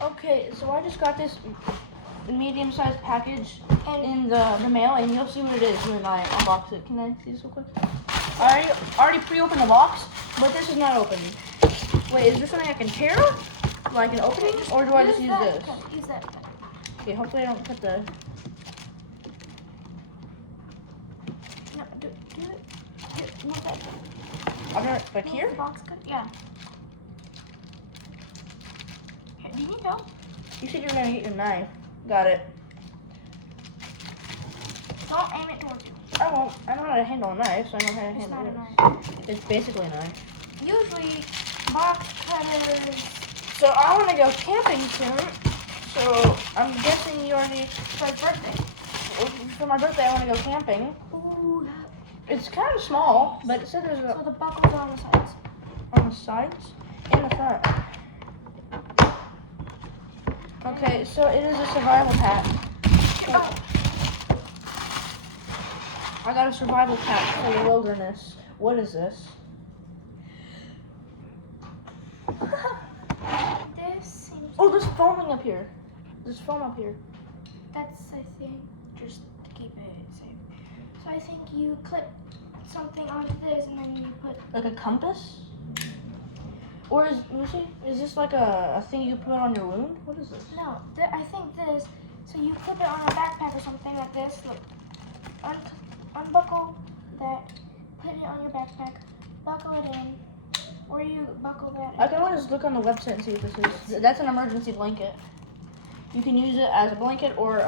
Okay, so I just got this medium-sized package in the mail, and you'll see what it is when I unbox it. Can I see this real quick? I already pre-opened the box, but this is not open. Wait, is this something I can tear? Like an opening, or do I just use this? Use that. Okay, hopefully I don't put the... No, do it. Here, move that. I'm gonna, like Move here? The box cut? Yeah. Here, do you need help? You said you were gonna get your knife. Got it. Don't aim it towards you. I won't. I know how to handle a knife, so I know how to It's handle not a it. knife. It's basically a knife. Usually, box cutters. So I want to go camping soon. So I'm guessing you already... For his birthday. For my birthday, I want to go camping. Ooh. It's kind of small, but it said there's So a... the buckles are on the sides. On the sides? In the front. Okay, so it is a survival pack. Oh. I got a survival pack for the wilderness. What is this? This seems. Oh, there's foaming up here. There's foam up here. That's, I think, just to keep it safe. So I think you clip something onto this and then you put. Like a compass? Or is, let me see, is this like a thing you put on your wound? What is this? No, I think this. So you clip it on a backpack or something like this. Look, unbuckle that, put it on your backpack, buckle it in, or you buckle that. I can always look on the website and see what this is. That's an emergency blanket. You can use it as a blanket or,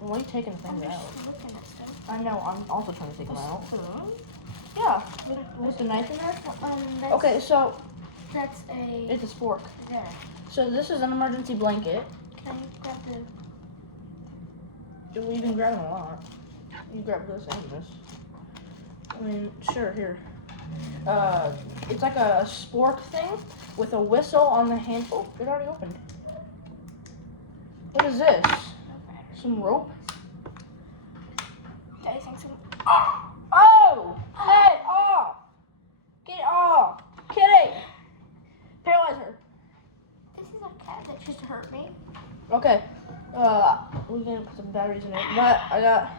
why are you taking I'm things just out? looking at stuff. I know, I'm also trying to take them out. Spoon? Yeah, with the knife in there. That's, Okay, so That's a. it's a spork. There. So this is an emergency blanket. Can you grab the. We've been grabbing a lot. You grab this and this. I mean, sure, here. It's like a spork thing with a whistle on the handle. Oh, it already opened. What is this? Some rope? I think so. Oh! Hey, off! Get off! Kitty! Paralyze her. This is a cat that just hurt me. Okay. We're gonna put some batteries in it. But I got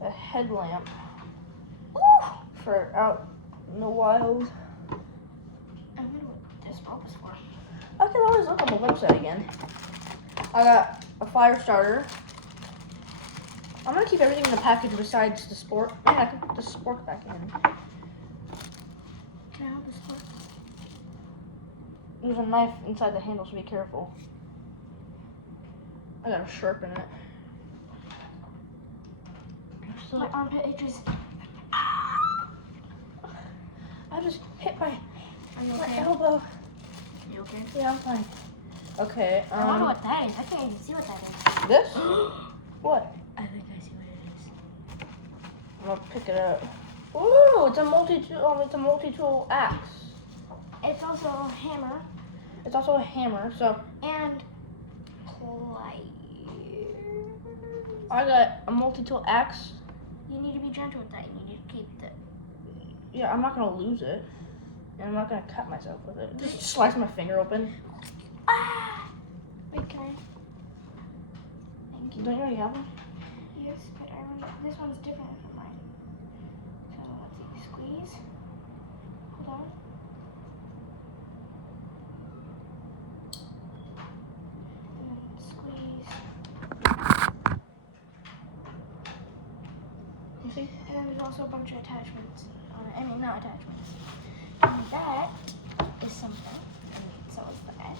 a headlamp for out in the wild. I wonder what this bulb is for. I can always look on the website again. I got a fire starter. I'm gonna keep everything in the package besides the spork. Man, I can put the spork back in. Can I hold this for? There's a knife inside the handle, so be careful. I got a sharpen it. So, My armpit itches. I just hit my Are you okay? elbow. You okay? Yeah, I'm fine. Okay, I don't know what that is. I can't even see what that is. this? What? I think I see what it is. I'm gonna pick it up. Ooh, it's a multi-tool axe. It's also a hammer It's also a hammer, so and pliers. I got a multi-tool axe. You need to be gentle with that. You need to keep the. Yeah, I'm not gonna lose it. And I'm not gonna cut myself with it. Just slice my finger open. Ah! Wait, can I? Thank you. Don't you already have one? Yes, but this one's different from mine. So let's see. Squeeze. Hold on. And then squeeze. You see? And then there's also a bunch of attachments on it. I mean, not attachments. And that is something. And so is that.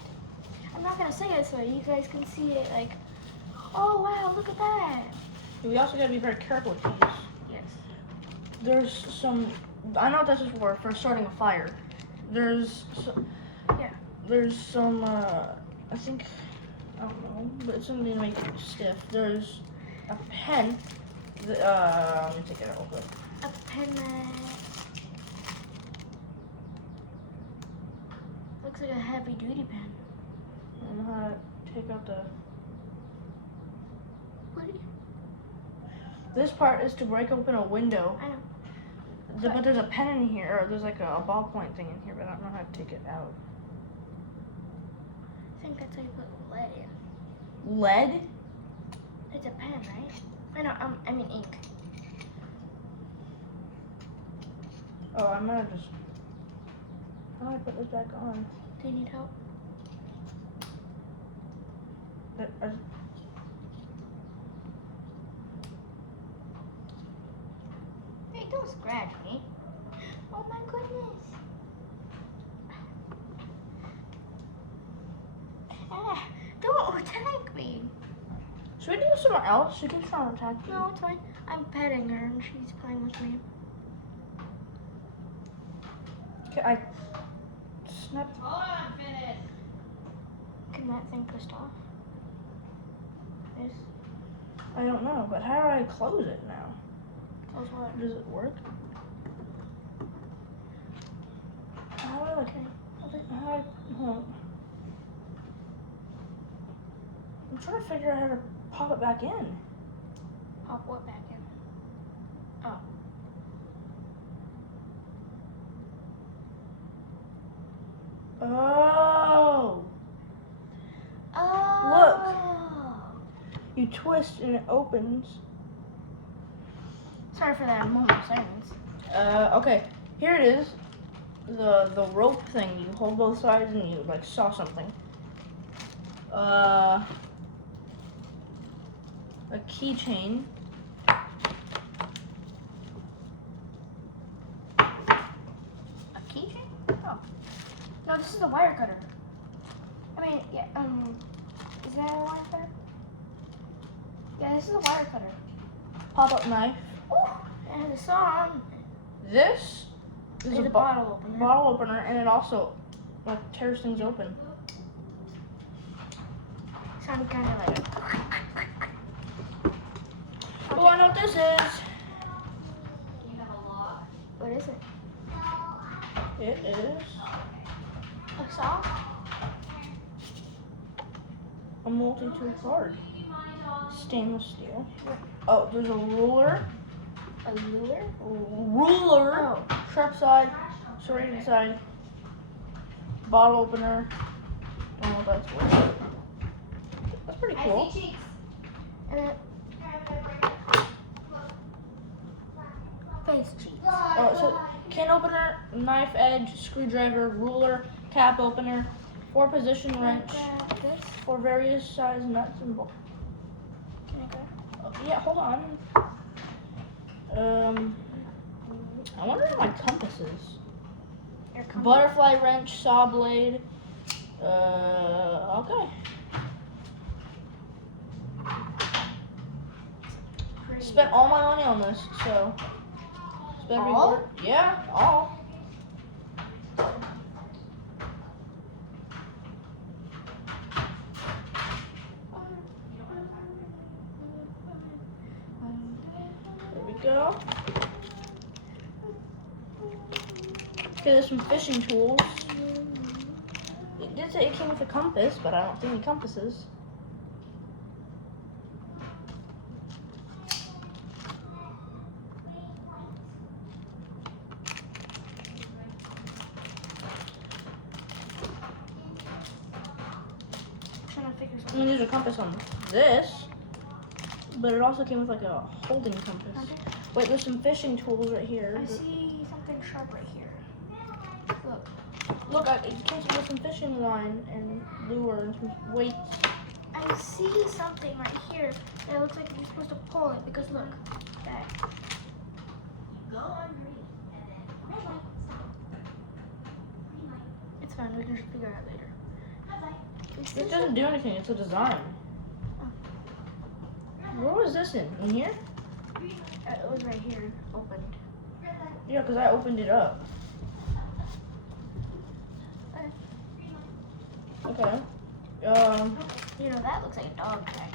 I'm not gonna say it so you guys can see it. Like, oh wow, look at that. We also gotta be very careful with these. Yes. There's some. I know what this is for starting a fire. There's. There's some. I think. I don't know, but it's something to make it stiff. There's a pen. Let me take it out real quick. A pen that looks like a heavy duty pen. I don't know how to take out the. What? This part is to break open a window. I know. But there's a pen in here, or there's like a ballpoint thing in here, but I don't know how to take it out. I think that's how you put lead in. Lead? It's a pen, right? I mean ink. Oh, I might have just. How do I put this back on? Do you need help? Hey, don't scratch me. Oh my goodness. Ah, don't attack me. Should we do somewhere else? She keeps trying to attack you. No, it's fine. I'm petting her and she's playing with me. Okay, I snapped. Hold on, finish. Can that thing twist off? This? I don't know, but how do I close it now? Close what? Does it work? How do I? Hold on. I'm trying to figure out how to pop it back in. Pop what back in? Oh. Oh! Oh! You twist and it opens. Sorry for that moment of silence. Okay. Here it is. The rope thing. You hold both sides and you like saw something. A keychain. A keychain? Oh. No, this is a wire cutter. I mean, yeah, is that a wire cutter? Yeah, this is a wire cutter. Pop-up knife. Ooh, and a song. This is It's a bottle opener. bottle opener, and it also like tears things open. Sounded kind of like. Oh, I know what this is. You have a lock. What is it? It is A saw? a multi-tool card. Stainless steel. Oh, there's a ruler. A lure? Ruler. Oh. Sharp side, serrated side. Bottle opener. Don't know what that's for. That's pretty cool. I see cheeks. And then face cheeks. Oh, so can opener, knife edge, screwdriver, ruler, cap opener, 4-position wrench Grab this. for various size nuts and bolts. Can I grab? Yeah, hold on. I wonder where my compass is. Your compass. Butterfly wrench, saw blade. Okay. Spent all my money on this, so. Spent All? reward. Yeah, all. There we go. Okay, there's some fishing tools. It did say it came with a compass, but I don't see any compasses. Trying to figure I something. mean, there's a compass on this, but it also came with like a holding compass. Okay. Wait, there's some fishing tools right here. I see something sharp right here. Look. Look, it came with some fishing line and lure and some weights. I see something right here that looks like you're supposed to pull it because look. That. Go on green. And then red light. Stop. Green light. It's fine. We can just figure it out later. Red light. Is It this doesn't do anything, it's a design. Where was this in? In here? it was right here, opened. Red light. Yeah, because I opened it up. Okay. You know, that looks like a dog tag.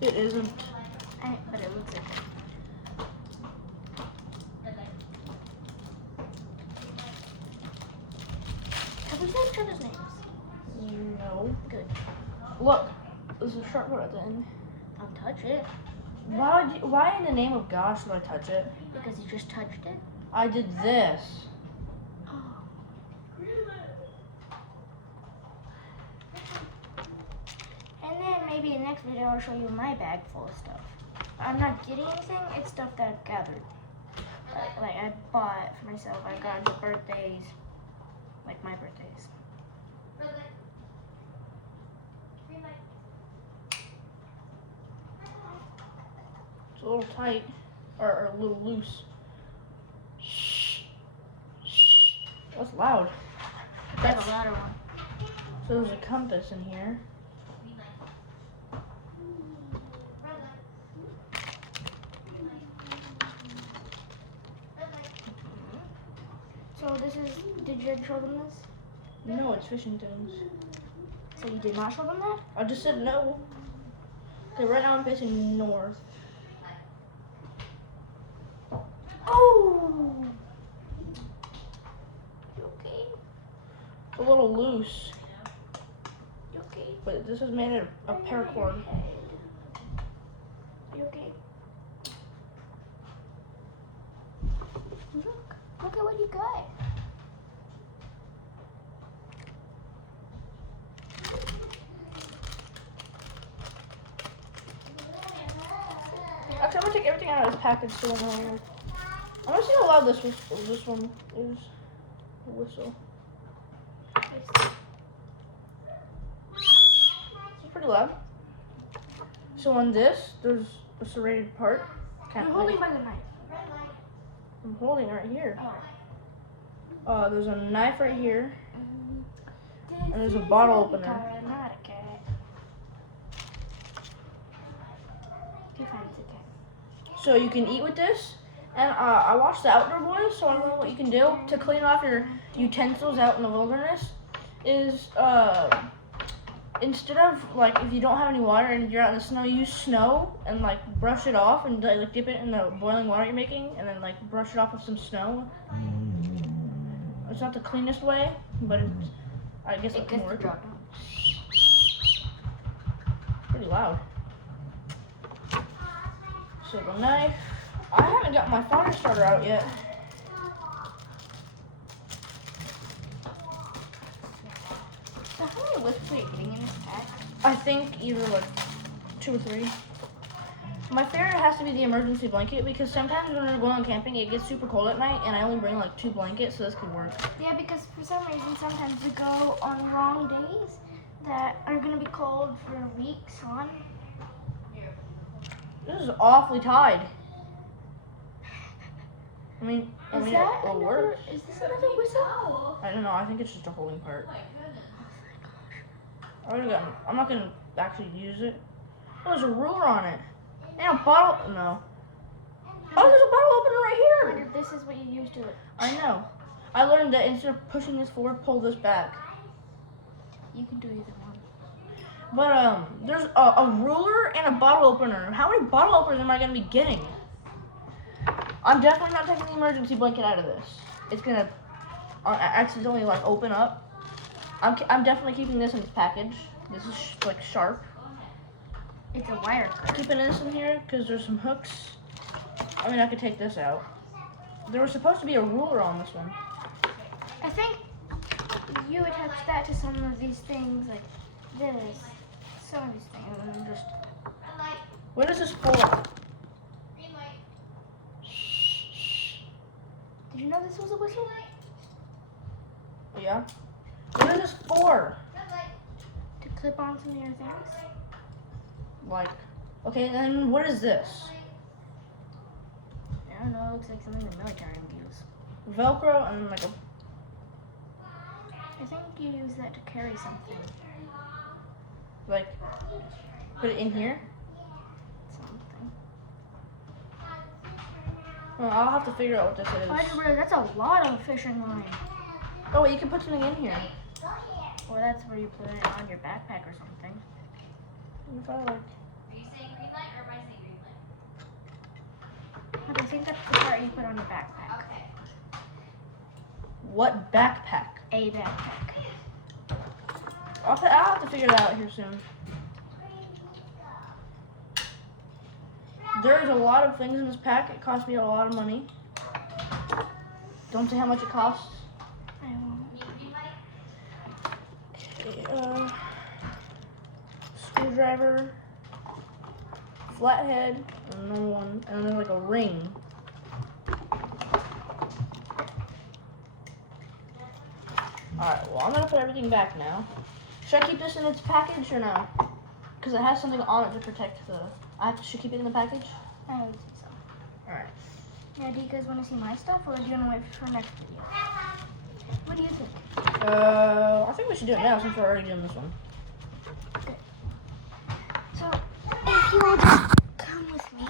It isn't. But it looks like it. Red light. Have we said each other's names? No. Good. Look, there's a sharp part at the end. Don't touch it. Why in the name of gosh would I touch it? Because you just touched it. I did this. Oh. maybe in the next video I'll show you my bag full of stuff. I'm not getting anything, it's stuff that I've gathered. Like I bought for myself, I got the birthdays, like my birthdays. Red light. Green light. It's a little tight, or a little loose. Shh. Shh. That's loud. That's a louder one. So there's a compass in here. Green light. Red light. Green light. Red light. So this is, did you show them this? No, it's fishing tones. So you did not show them that? I just said no. Okay, right now I'm facing north. Oh! You okay? It's a little loose, You okay? but this is made of a paracord. You okay? Look at what you got. Actually, I'm gonna take everything out of this package so I know. I'm gonna see how loud this one is. A whistle. It's pretty loud. So on this, there's a serrated part. You're Can't holding really- by the knife. Red light. I'm holding it right here. Oh. There's a knife right here. And there's a bottle opener. Not a cat. He finds a cat. So you can eat with this. And I watched the Outdoor Boys, so I know what you can do to clean off your utensils out in the wilderness is instead of like if you don't have any water and you're out in the snow, use snow and like brush it off and like dip it in the boiling water you're making and then like brush it off with some snow. It's not the cleanest way, but it's, I guess it can work. Pretty loud. So the knife. I haven't got my fire starter out yet. So how many wisps are you getting in this pack? I think either like 2 or 3. My favorite has to be the emergency blanket because sometimes when we're going on camping it gets super cold at night and I only bring like 2 blankets, so this could work. Yeah, because for some reason sometimes we go on long days that are gonna be cold for weeks on. This is awfully tied. I mean, Is it that will another? work. Is this another whistle? I don't know. I think it's just a holding part. I'm not gonna actually use it. Oh, there's a ruler on it. And a bottle. No. Oh, there's a bottle opener I right wonder here. if this is what you use to it. I know. I learned that instead of pushing this forward, pull this back. You can do either one. But there's a ruler and a bottle opener. How many bottle openers am I gonna be getting? I'm definitely not taking the emergency blanket out of this. It's gonna accidentally like open up. I'm definitely keeping this in this package. This is like sharp. It's a wire cut. Keeping this in here because there's some hooks. I mean, I could take this out. There was supposed to be a ruler on this one. I think you attach that to some of these things like this. Some of these things and then just Red light. What is this for? Green light. Did you know this was a whistle? Yeah. What is this for? Red light. To clip on some of your things? Like, okay, then what is this? I don't know, it looks like something the military would use. Velcro and like a. I think you use that to carry something. Like, put it in here. Something. Well, I'll have to figure out what this is. Oh, I didn't realize that's a lot of fishing line. Oh, wait, you can put something in here. Or that's where you put it on your backpack or something. If I like. Are you saying green light or am I saying green light? I think that's the part you put on your backpack. Okay. What backpack? A backpack. I'll have to figure that out here soon. There's a lot of things in this pack. It cost me a lot of money. Don't say how much it costs. I won't. Need green light? Okay, screwdriver, flathead, and another one, and then like a ring. Alright, well I'm gonna put everything back now. Should I keep this in its package or no? Because it has something on it to protect the... should I keep it in the package? I would say so. Alright. Now, do you guys want to see my stuff, or do you want to wait for next video? What do you think? I think we should do it now since we're already doing this one. So, if you will just come with me.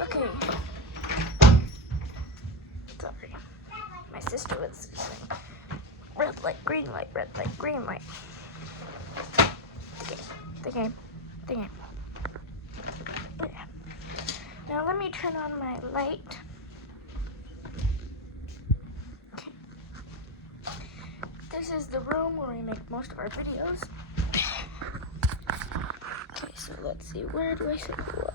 Okay. Sorry. My sister was saying red light, green light, red light, green light. The game. Yeah. Now let me turn on my light. Okay. This is the room where we make most of our videos. Okay, so let's see. Where do I set you up?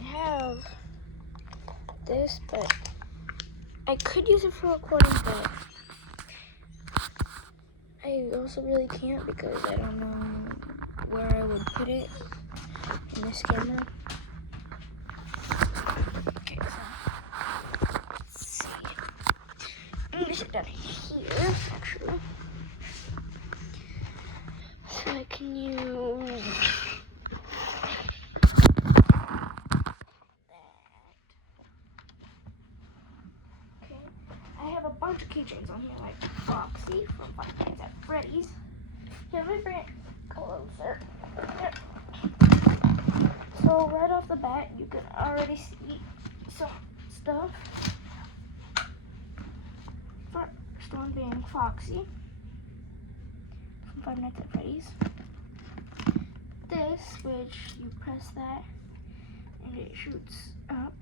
I have this, but I could use it for recording, but I also really can't because I don't know where I would put it in this camera. Okay, so let's see. I'm gonna sit down here, actually, so I can use I have a bunch of keychains on here, like Foxy from Five Nights at Freddy's. Here, let me bring it closer. There. So right off the bat, you can already see some stuff. First one being Foxy from Five Nights at Freddy's. This, which you press that and it shoots up.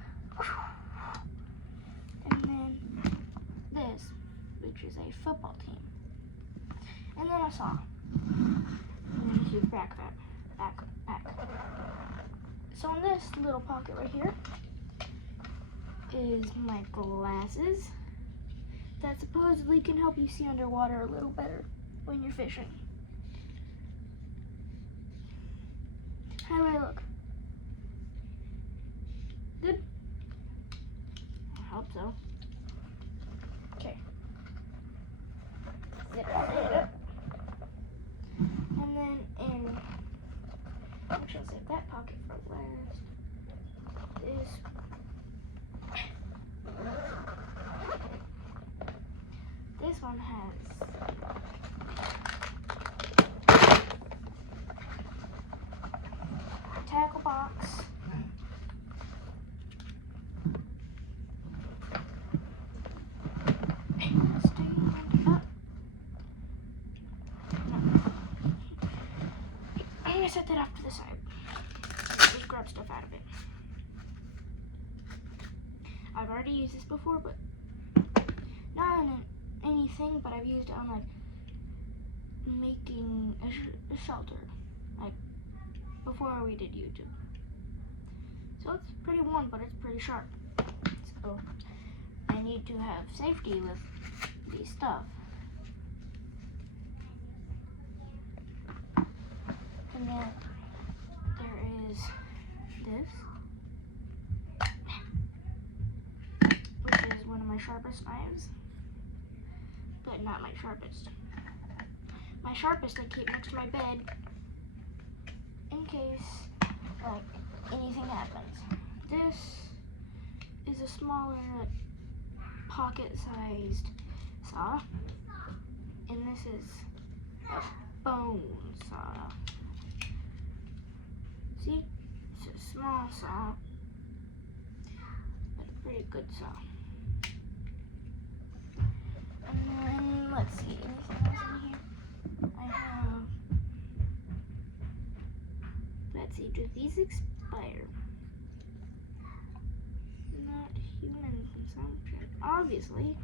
And then this, which is a football team. And then a saw. And then a huge backpack. So in this little pocket right here is my glasses that supposedly can help you see underwater a little better when you're fishing. How do I look? Good? I hope so. Okay. Zip it up. And then I'm just gonna save that pocket for last. This one has a tackle box. Stand up. No. I'm gonna set that off to the side. Just grab stuff out of it. I've already used this before, but not in anything, but I've used it on like making a shelter, like before we did YouTube. So it's pretty warm, but it's pretty sharp. So I need to have safety with these stuff. And then there is this, which is one of my sharpest knives, but not my sharpest. My sharpest I keep next to my bed in case like anything happens. This is a smaller pocket-sized saw, and this is a bone saw. See, it's a small saw, but a pretty good saw. And then let's see, anything else in here? I have. Let's see, do these expire? Not human consumption. obviously.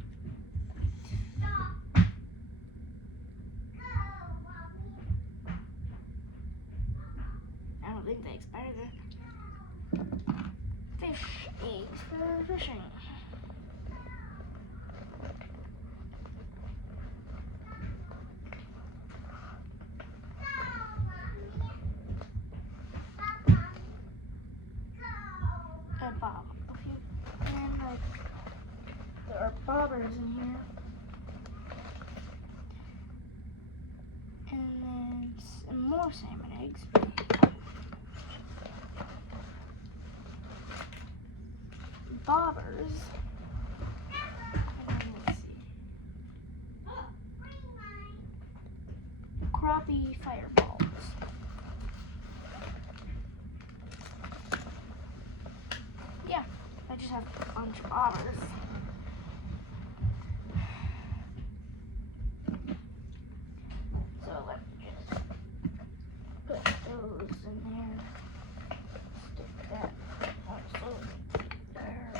I don't think they expired there. Fish eggs for fishing. Bob. And like there are bobbers in here. And then some more salmon eggs. Bobbers. And then let's see. Crappie fireballs. Yeah, I just have a bunch of bobbers. So let me just put those in there. Stick that also there.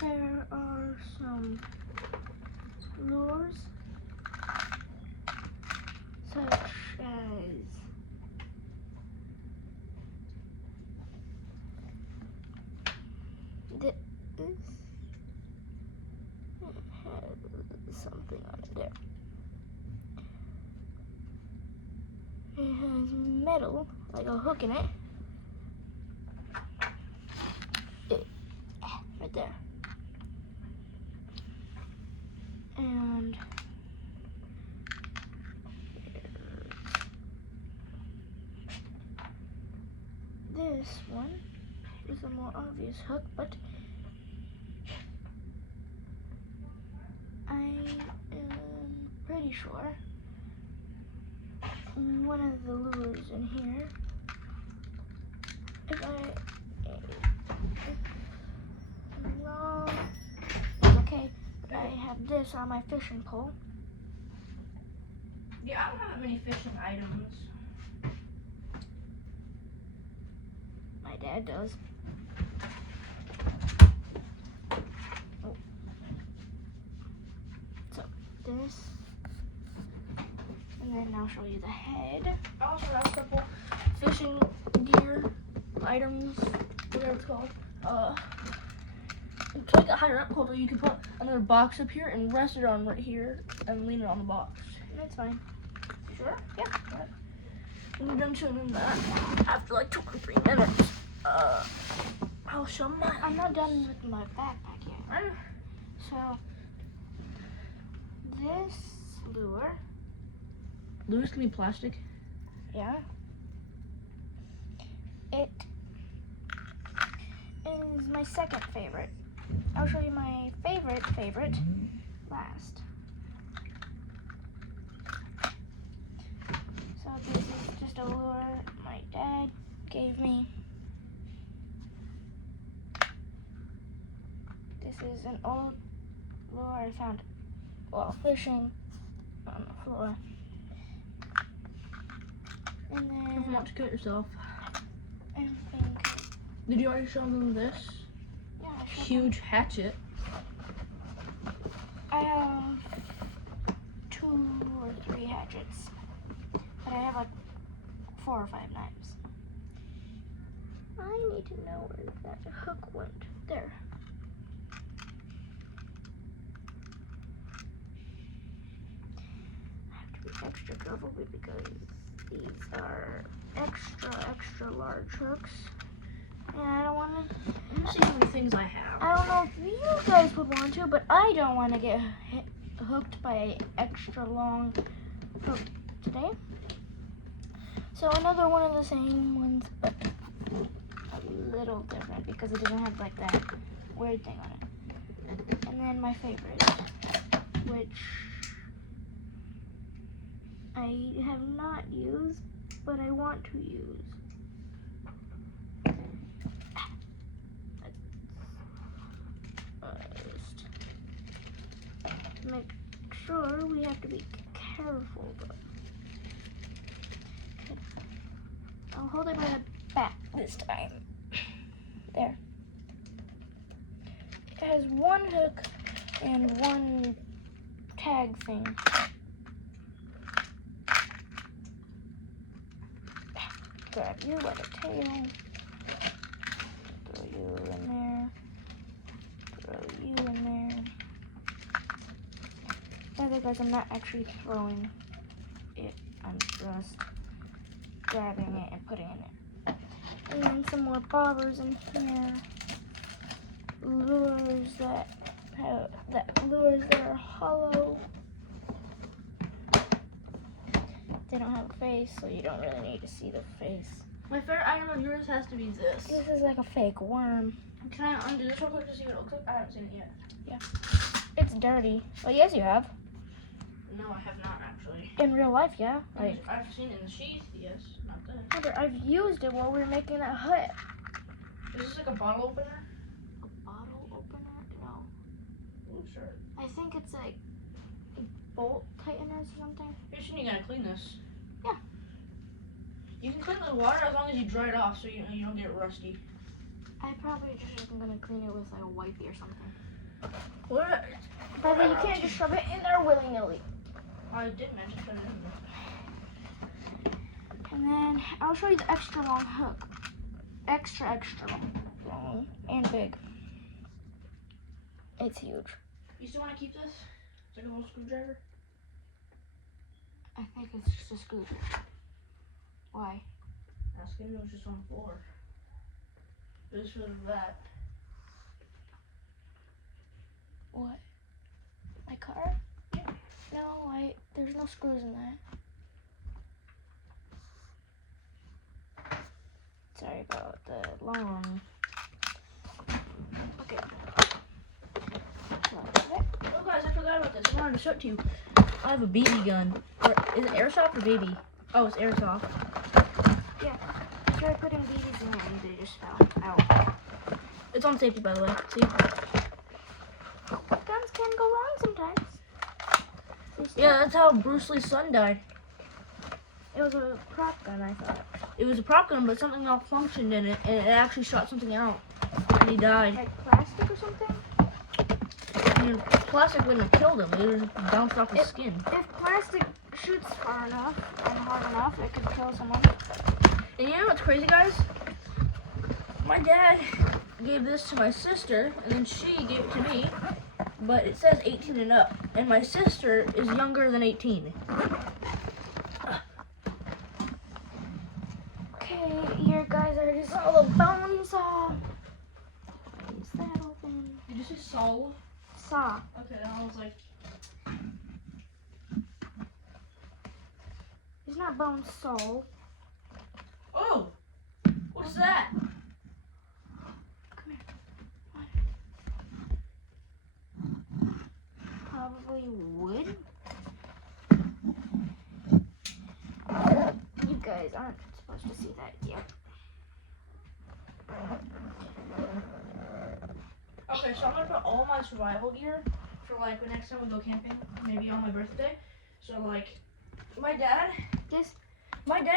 There are some lures such as this. It has something on it there. It has metal, like a hook in it. Right there. And this one is a more obvious hook, but I am pretty sure one of the lures in here, if I'm wrong, it's okay, but I have this on my fishing pole. Yeah, I don't have many fishing items. My dad does. Oh. So, this. And then I'll show you the head. I also have a couple Fishing gear items, whatever it's called. to make it higher up colder, you can put another box up here and rest it on right here and lean it on the box. That's fine. Sure? Yeah. Right. When you're done showing them that, after like 2 or 3 minutes, I'll show mine. I'm not done with my backpack yet. Right? So, this lure, Lures can be plastic. yeah, it is my second favorite. I'll show you my favorite last. So this is just a lure my dad gave me. This is an old lure I found while fishing on the floor. And Don't then want to cut yourself. I think, Did you already show them this? yeah, I showed them. Huge hatchet. I have 2 or 3 hatchets, but I have like 4 or 5 knives. I need to know where that hook went. There. I have to be extra careful because these are extra large hooks. And I don't want to. Let me see how many things I have. I don't know if you guys would want to, but I don't want to get hooked by an extra long hook today. So another one of the same ones, but a little different because it doesn't have like that weird thing on it. And then my favorite, which I have not used, but I want to use. First, make sure we have to be careful though. Okay. I'll hold it by the back this time. There. It has one hook and one tag thing. Grab you by the tail. Throw you in there. Throw you in there. By the way, guys, I'm not actually throwing it. I'm just grabbing it and putting it in there. And then some more bobbers in here. Lures that are hollow. They don't have a face, so you don't really need to see the face. My favorite item of yours has to be this. This is like a fake worm. Can I undo this real quick to see what it looks like? I haven't seen it yet. It's dirty. Well, yes, you have. No, I have not actually. In real life, yeah. Like, I've seen it in the sheath, yes, not this. yeah, but I've used it while we were making that hut. Is this like a bottle opener? A bottle opener? No. Oh, sure. I think it's like bolt tighteners or something. Here's when you gotta clean this. Yeah. You can clean the water as long as you dry it off so you don't get rusty. I probably just am gonna clean it with like a wipey or something. What? But you can't just shove it in there willy-nilly. I did mention put it in there. And then I'll show you the extra long hook. Extra long and big. It's huge. You still want to keep this? It's like a little screwdriver. I think it's just a screwdriver. Why? Asking, it was just on the floor. It was for that. What? My car? Yeah. No, there's no screws in that. Sorry about the long. Okay. Oh guys, I forgot about this. I wanted to show it to you. I have a BB gun. Or is it airsoft or baby? Oh, it's airsoft. Yeah. I tried putting BBs in there and they just fell out. It's on safety, by the way. See? Guns can go wrong sometimes. Yeah, that's how Bruce Lee's son died. It was a prop gun, I thought. It was a prop gun, but something malfunctioned in it, and it actually shot something out, and he died. Like plastic or something? I mean, plastic wouldn't have killed him. It would have bounced off his skin. If plastic shoots far enough and hard enough, it could kill someone. And you know what's crazy, guys? My dad gave this to my sister, and then she gave it to me, but it says 18 and up, and my sister is younger than 18. Okay, here guys are just all the bone saw. Is that open? Did you say saw? Saw. Okay, I was like, It's not bone saw. oh, what's that? Come here. Probably wood. You guys aren't supposed to see that yet. Okay, so I'm gonna put all my survival gear for like the next time we go camping, maybe on my birthday. So like, my dad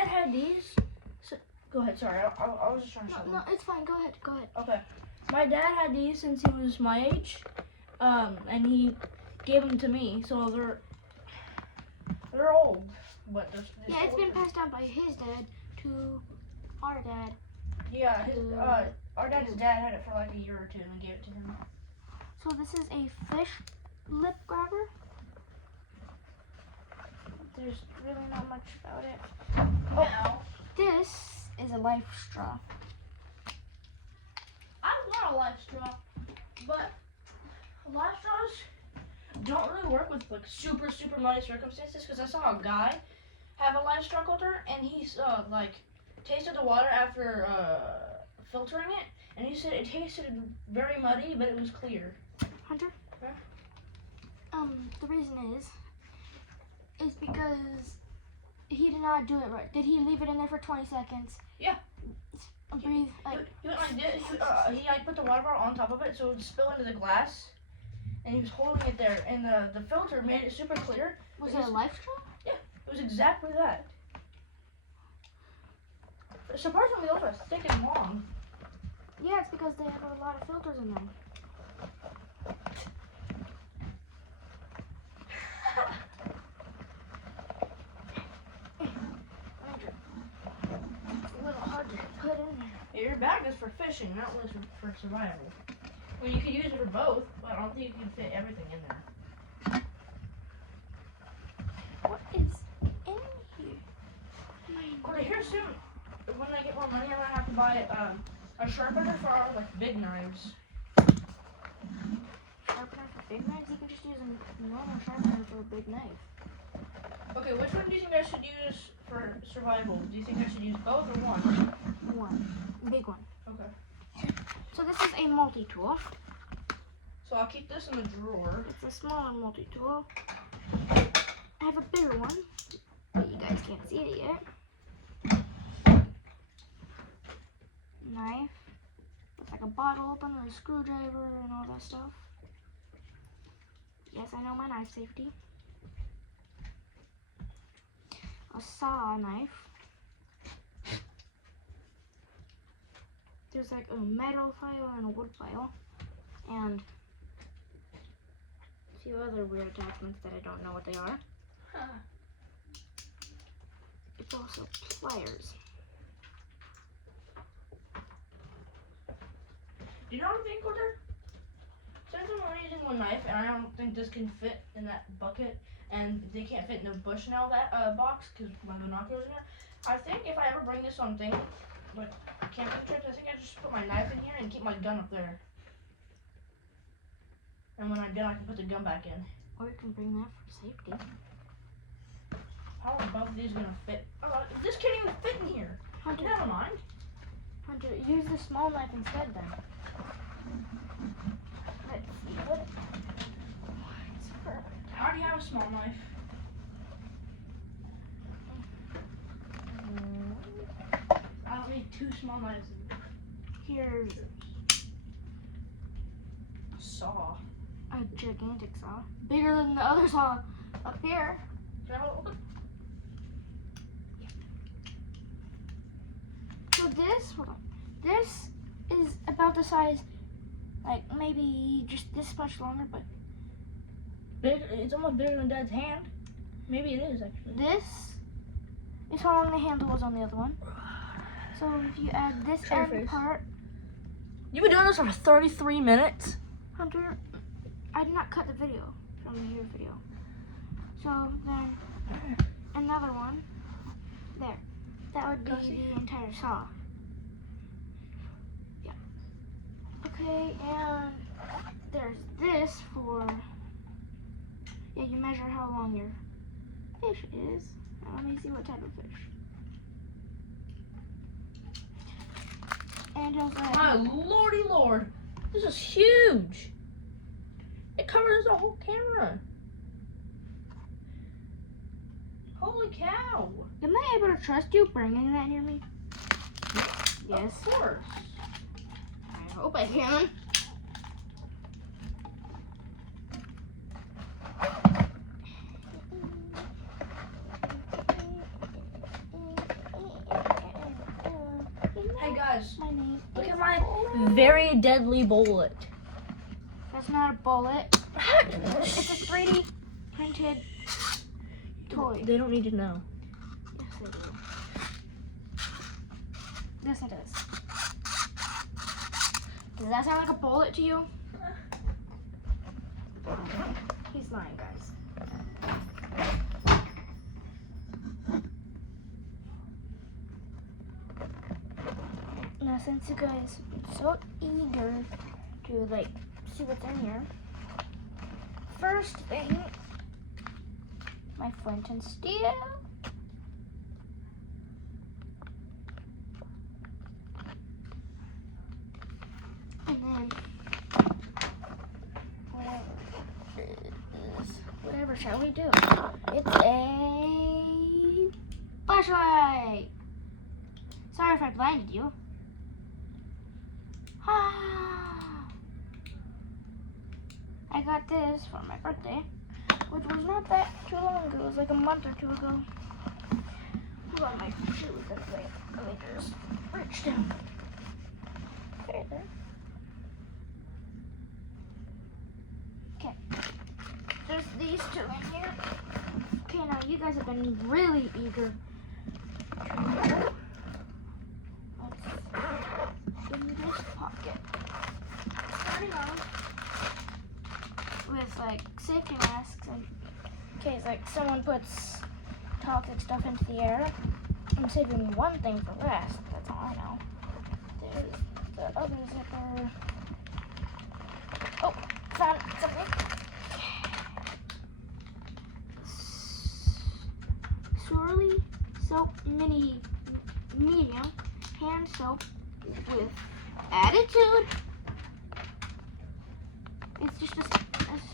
had these. So, go ahead. Sorry, I was just trying to show you. No, it's fine. Go ahead. Go ahead. Okay, my dad had these since he was my age, and he gave them to me. So they're old, but they're Yeah, it's still been passed down by his dad to our dad. Yeah, our dad's dad had it for like a year or two and gave it to him. So this is a fish lip grabber. There's really not much about it. Oh, This is a life straw. I want a life straw, but life straws don't really work with like super muddy circumstances. Because I saw a guy have a livestock filter, and he's like tasted the water after filtering it, and he said it tasted very muddy, but it was clear. Hunter? Huh? The reason is because he did not do it right. Did he leave it in there for 20 seconds? Yeah. Breathe, He went like this. He like put the water bottle on top of it so it would spill into the glass, and he was holding it there, and the filter made it super clear. was it a life straw? It was exactly that. Surprisingly, those are thick and long. Yeah, it's because they have a lot of filters in them. It's a little hard to put in there. Yeah, your bag is for fishing, not really for survival. Well, you could use it for both, but I don't think you can fit everything in there. What is in here? Well, here soon, when I get more money, I'm gonna have to buy a sharpener for our like big knives. Sharpener for big knives? You can just use a normal sharpener for a big knife. Okay, which one do you think I should use for survival? Do you think I should use both or one? One. Big one. Okay. So this is a multi-tool. So I'll keep this in the drawer. It's a smaller multi-tool. I have a bigger one, but you guys can't see it yet. Knife. Looks like a bottle opener, a screwdriver, and all that stuff. Yes, I know my knife safety. A saw knife. There's like a metal file and a wood file. And a few other weird attachments that I don't know what they are. It's also pliers. Do you know what I'm thinking, Coulter? Since I'm only using one knife, and I don't think this can fit in that bucket, and they can't fit in the Bushnell that box because my binoculars in there. I think if I ever bring this on thing, like camping trips, I think I just put my knife in here and keep my gun up there. And when I'm done, I can put the gun back in. Or you can bring that for safety. How are both of these gonna fit? Oh, this can't even fit in here. Hunter, Never mind. Hunter, use the small knife instead then. Let's see what's perfect. I already have a small knife. I don't need two small knives. Here's A saw. a gigantic saw. Bigger than the other saw up here. Can I hold it open? So this, hold on. This is about the size, like maybe just this much longer, but Big. It's almost bigger than Dad's hand. Maybe it is actually. this is how long the handle was on the other one. So if you add this Show your end face. part, You've been doing this for 33 minutes. Hunter, I did not cut the video from your video. So then another one, there. That would be the entire saw. Yeah. Okay, and there's this for, yeah, you measure how long your fish is. Now let me see what type of fish. And also, My lordy lord, this is huge. It covers the whole camera. Holy cow. am I able to trust you bringing that near me? Yes. Of course. I hope I can. Hey guys, My name look is at my Bullet. very deadly bullet. That's not a bullet. It's a 3D printed toy. They don't need to know. Yes, they do. Listen to this. Does that sound like a bullet to you? He's lying, guys. Now, since you guys are so eager to like see what's in here, first thing, my flint and steel. And then whatever shall we do? It's a flashlight. Sorry if I blinded you. Ah, I got this for my birthday, which was not that too long ago. It was like a month or two ago. Hold on, my shoes are great. Let me just reach down. There. Okay. There's these two in here. Okay, now you guys have been really eager. Let's in this pocket. Starting off with like safety masks in case like someone puts toxic stuff into the air. I'm saving one thing for last. That's all I know. There's the other zipper. Oh, found something. Swirly soap mini medium hand soap with attitude. It's just a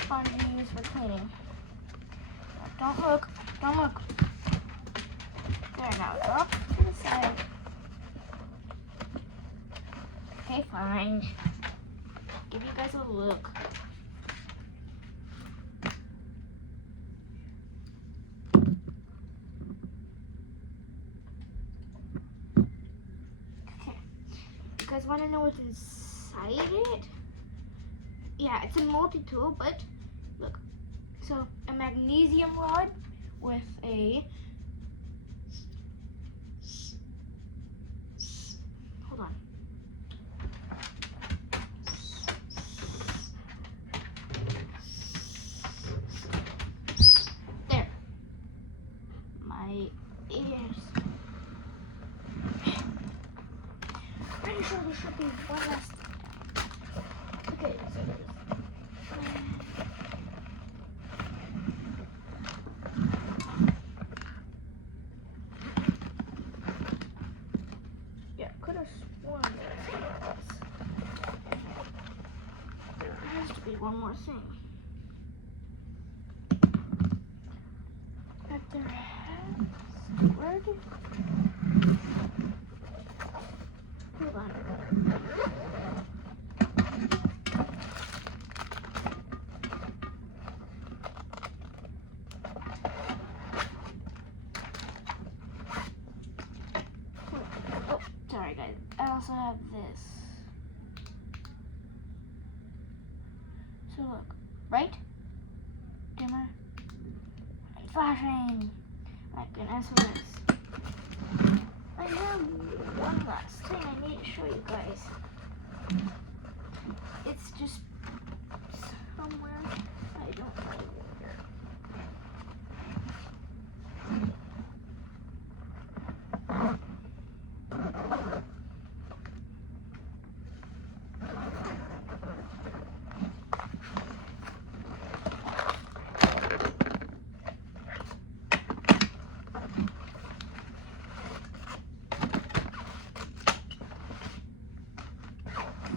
sponge you use for cleaning. Don't look. Don't look. There, now it's off to the side. Okay, fine. Give you guys a look. Okay. You guys want to know what's inside it? Yeah, it's a multi-tool, but look. So, a magnesium rod with a... Hold on. There. My ears. Pretty sure there should be one last. Okay, so there's. Yeah, could have sworn there was. There has to be one more thing. But there has. Where did? Hold on. Oh, sorry guys. I also have this. So look, right? Dimmer. And flashing. My goodness, what is this? I have one last thing I need to show you guys. It's just somewhere. I don't know where.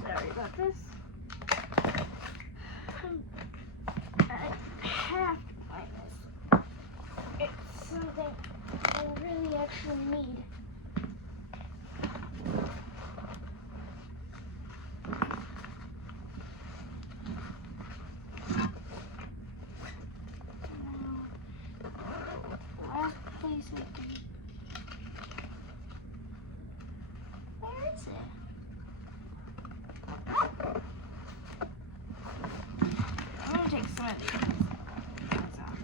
Sorry about this. I have to find this. It's something I really actually need. Now, last place I can. Where is it? I'm gonna take some of these ones off.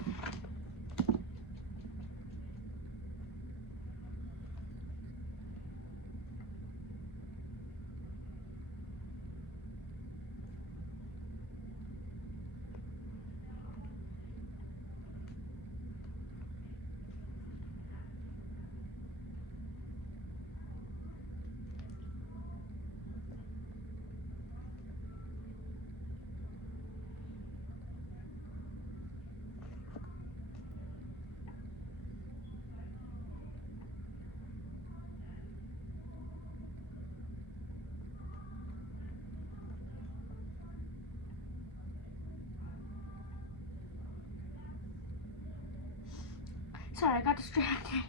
Sorry, I got distracted.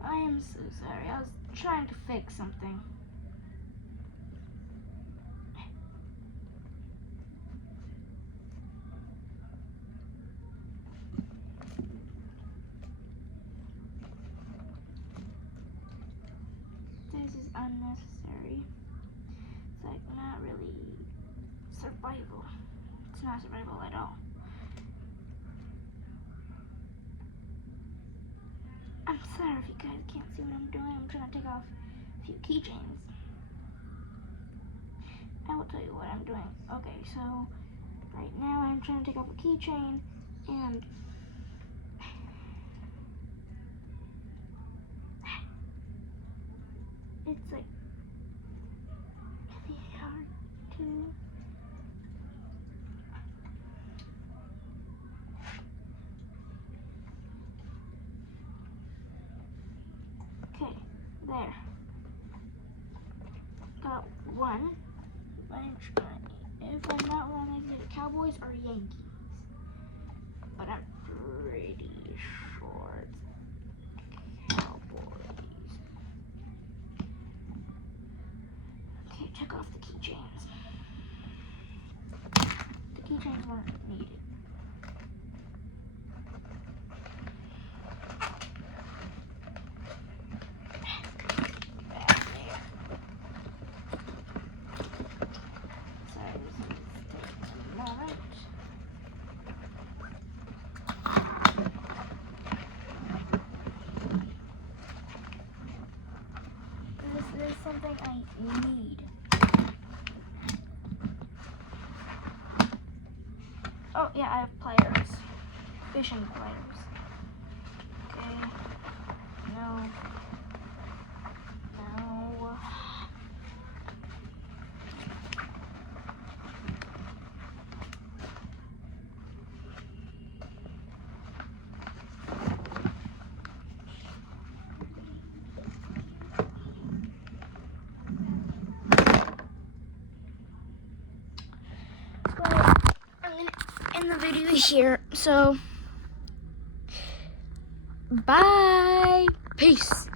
I am so sorry. I was trying to fix something. This is unnecessary. It's like not really survival. It's not survival at all. I'm sorry if you guys can't see what I'm doing. I'm trying to take off a few keychains. I will tell you what I'm doing. Okay, so right now I'm trying to take off a keychain and it's like really hard to okay, there. Got one. I'm trying. If I'm not wrong, it's either Cowboys or Yankees. But I'm pretty sure it's Cowboys. Okay, check off the keychains. The keychains weren't needed. This is something I need. Oh yeah, I have pliers. Fishing pliers. Okay. No. No. Well, I'm gonna end the video here. So, bye. Peace.